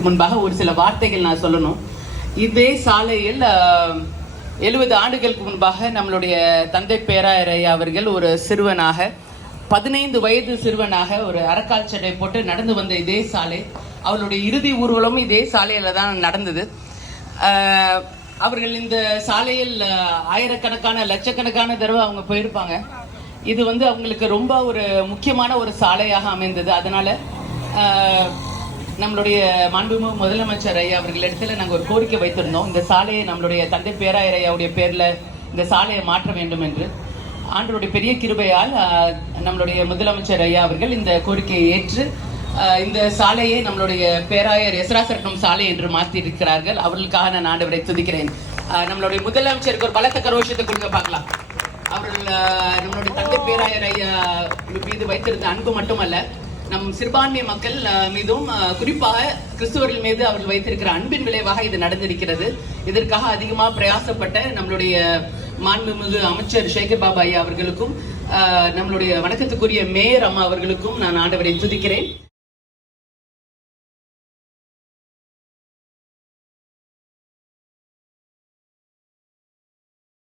சொல்றதுக்கு முன்பாக ஒரு சில வார்த்தைகள் நான் சொல்லணும். இதே சாலையில் 70 ஆண்டுகளுக்கு முன்பாக நம்மளுடைய தந்தை பேராயர் ஐயா அவர்கள் ஒரு சிறுவனாக 15 வயது சிறுவனாக ஒரு அரக்கால் சட்டை போட்டு நடந்து வந்த இதே சாலை, அவருடைய இறுதி ஊர்வலமும் இதே சாலையில தான் நடந்தது. அவர்கள் இந்த சாலையில் ஆயிரக்கணக்கான லட்சக்கணக்கான தடவை அவங்க போயிருப்பாங்க. இது அவங்களுக்கு ரொம்ப ஒரு முக்கியமான ஒரு சாலையாக அமைந்தது. அதனால நம்மளுடைய மாண்புமிகு முதலமைச்சர் ஐயா அவர்கள் இடத்துல நாங்கள் ஒரு கோரிக்கை வைத்திருந்தோம். இந்த சாலையை நம்மளுடைய தந்தை பேராயர் ஐயாவுடைய பேர்ல இந்த சாலையை மாற்ற வேண்டும் என்று. ஆண்டவருடைய பெரிய கிருபையால் நம்மளுடைய முதலமைச்சர் ஐயா அவர்கள் இந்த கோரிக்கையை ஏற்று இந்த சாலையை நம்மளுடைய பேராயர் எஸ்ராசரட்னம் சாலை என்று மாற்றி இருக்கிறார்கள். அவர்களுக்காக நான் ஆண்டவரை துதிக்கிறேன். நம்மளுடைய முதலமைச்சருக்கு ஒரு பலத்த கரோஷத்தை கொடுக்க பார்க்கலாம். அவர்கள் நம்மளுடைய தந்தை பேராயர் ஐயா மீது வைத்திருந்த அன்பு மட்டுமல்ல, நம் சிறுபான்மை மக்கள் மீதும் குறிப்பாக கிறிஸ்துவர்கள் மீது அவர்கள் வைத்திருக்கிற அன்பின் விளைவாக இது நடந்திருக்கிறது. இதற்காக அதிகமாக பிரயாசப்பட்ட நம்மளுடைய மாண்புமிகு அமைச்சர் சேகர் பாபு ஐயா அவர்களுக்கும் நம்மளுடைய வணக்கத்துக்குரிய மேயர் அம்மா அவர்களுக்கும் நான் ஆண்டவரை துதிக்கிறேன்.